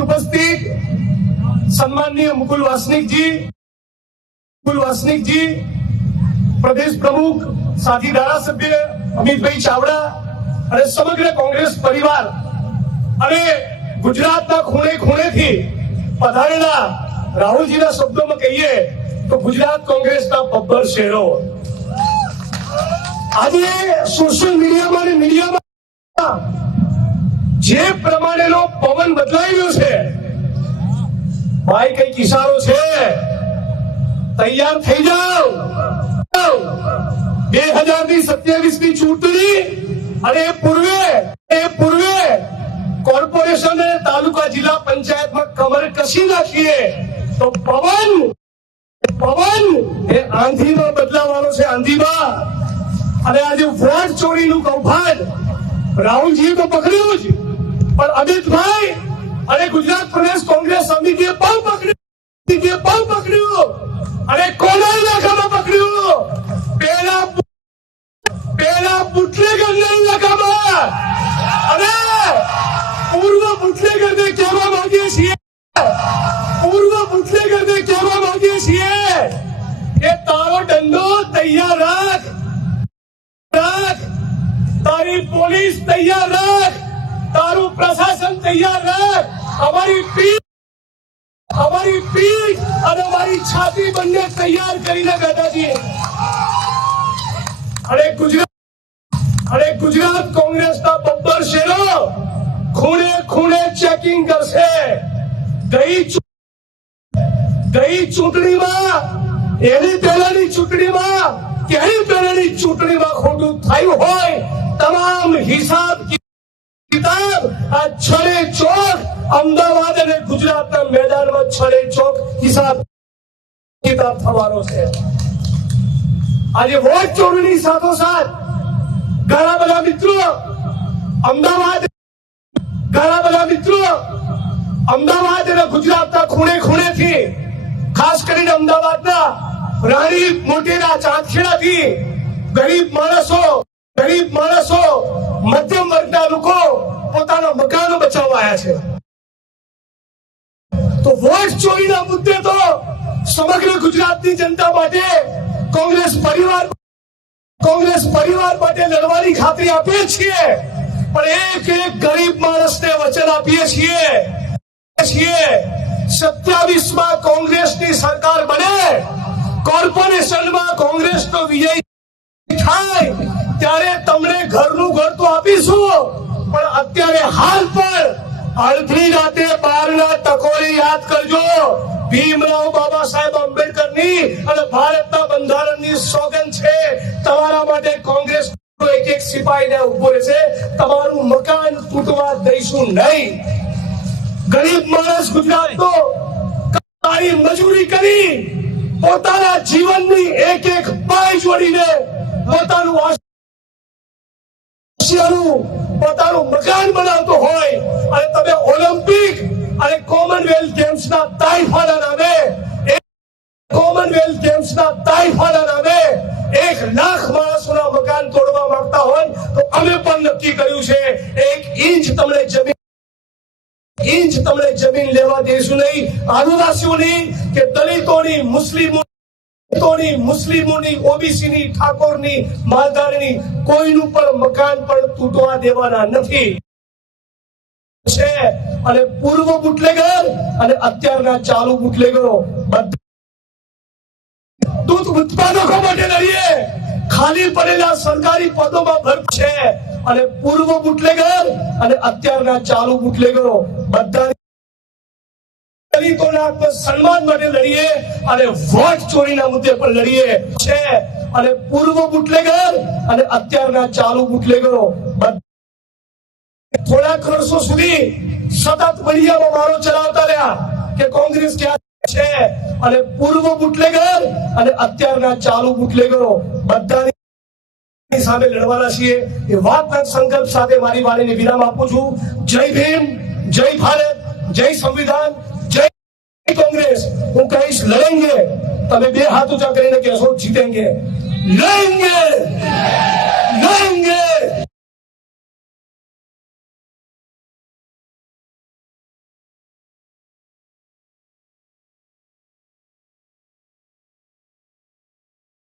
ઉપસ્થિત સન્માનનીય મુકુલ વાસનિકજી મુકુલ વાસનિકજી પ્રદેશ પ્રમુખ સાથી ધારાસભ્ય અમિતભાઈ ચાવડા અને સમગ્ર કોંગ્રેસ પરિવાર અને ગુજરાતના ખૂણે ખૂણેથી પધારેલા રાહુલજીના શબ્દોમાં કહીએ તો ગુજરાત કોંગ્રેસના પબ્બર શેરો. આજે સોશિયલ મીડિયામાં અને મીડિયામાં જે પ્રમાણેનો પવન બદલાઈ છે. ભાઈ કઈ ઇશારો છે. તૈયાર થઈ જાઓ. બે હજારની સત્યાવીસની ચૂંટણી, અને એ પૂર્વે એ પૂર્વે કોર્પોરેશન તાલુકા જિલ્લા પંચાયતમાં કમર કસી નાખીએ. તો પવન પવન, એ આંધીમાં બદલાવાનો છે આંધીમાં. અને આજે વોટ ચોરીનું કૌભાંડ. રાહુલજી તો પકડ્યું જ. પણ અમિતભાઈ અને ગુજરાત પ્રદેશ કોંગ્રેસ સમિતિએ પણ પકડ્યું સમિતિએ પણ પકડ્યું અને કોના ઇલાકામાં પકડ્યું પેલા પેલા બુટલેગર ઇલાકામાં અને પૂર્વ બુટલેગરને કહેવા માંગીએ છીએ પૂર્વ બુટલેગરને કહેવા માંગીએ છીએ કે તારો દંડો તૈયાર રાખ રાખ તારી પોલીસ તૈયાર રાખ તારું પ્રશાસન તૈયાર રાખ અમારી પીઠ અમારી પીઠ અને અમારી છાતી બંને તૈયાર કરીને બેઠા છીએ. અને ગુજરાત અને ગુજરાત કોંગ્રેસના બબ્બર શેરો ખૂણે ખૂણે ચેકિંગ કરશે. ગઈ ગઈ ચૂંટણીમાં, એની પહેલાની ચૂંટણીમાં કેની પહેલાની ચૂંટણીમાં ખોટું થયું હોય, તમામ હિસાબ કિતાબ આ છડે ચોક અમદાવાદ અને ગુજરાતના મેદાનમાં છડે ચોક હિસાબ કિતાબ થવાનો છે. આજે વોટ ચોરીની સાથોસાથ ઘણા બધા મિત્રો અમદાવાદ, ઘણા બધા મિત્રો અમદાવાદ અને ગુજરાતના ખૂણે ખૂણેથી ખાસ કરીને અમદાવાદના રાણી મોટેરા ચાંદખેડાથી ગરીબ માણસો ગરીબ માણસો મધ્યમ વર્ગના લોકો પોતાના મકાનો બચાવવા આવ્યા છે. તો વોટ ચોરીના મુદ્દે તો સમગ્ર ગુજરાતની જનતા માટે કોંગ્રેસ પરિવાર કોંગ્રેસ પરિવાર માટે લડવાની ખાતરી આપીએ છીએ. પણ એક એક ગરીબ માણસને વચન આપીએ છીએ. છીએ. સત્યાવીસમાં કોંગ્રેસની સરકાર બને, કોર્પોરેશનમાં કોંગ્રેસનો વિજય થાય, ત્યારે તમને ઘરનું ઘર તો આપીશું. પણ અત્યારે હાલ પણ અડધી રાતે બારના ટકોરી યાદ કરજો. ભીમરાવ બાબા સાહેબ આંબેડકરની અને ભારતના બંધારણની સોગન છે. તમારા માટે કોંગ્રેસ એક એક સિપાહીને ઊભો રહેશે. તમારું મકાન તૂટવા દઈશું નહીં. ગરીબ માણસ ગુજરાતનો કાળી મજૂરી કરી પોતાના જીવનની એક એક પાય જોડીને પોતાનું આશયનું પોતાનું મકાન બનાવતો હોય અને તમે ઓલિમ્પિક અને કોમનવેલ્થ ગેમ્સના તાઇફાના નામે કોમનવેલ્થ ગેમ્સના તાઇફાના નામે એક લાખ માણસોના મકાન તોડવા માંગતા હોય તો અમે પણ નક્કી કર્યું છે, એક ઇંચ તમને જમીન ઇંચ તમને જમીન લેવા દઈશું નહીં. આદિવાસીઓની કે દલિતોની, મુસ્લિમો દલિતોની મુસ્લિમોની, ઓબીસીની, ઠાકોરની, માલધારીની કોઈનું પણ મકાન પણ તૂટવા દેવાના નથી. છે અને પૂર્વ બુટલેગર અને અત્યારના ચાલુ બુટલેગરો દૂધ ઉત્પાદકો માટે લડીએ. ખાલી પડેલા સરકારી પદોમાં ભર છે. અને પૂર્વ બુટલેગર અને અત્યારના ચાલુ બુટલેગરો બધા દલિતોના સન્માન માટે લડીએ અને વોટ ચોરીના મુદ્દે પણ લડીએ. છે. અને પૂર્વ બુટલેગર અને અત્યારના ચાલુ બુટલેગરો. થોડાક વર્ષો સુધી સતત મીડિયામાં મારો ચલાવતા રહ્યા કે કોંગ્રેસ ક્યાં છે? અને પૂર્વ બુટલેગર અને અત્યારના ચાલુ બુટલેગરો બધાની સામે લડવાના છીએ. એ વાતના સંકલ્પ સાથે મારી વાણીને વિરામ આપું છું. જય ભીમ, જય ભારત, જય સંવિધાન કોંગ્રેસ હું કહીશ લડેંગે. તમે બે હાથ ઊંચા કરીને કહેશો જીતેંગે. લડેંગે! લડેંગે!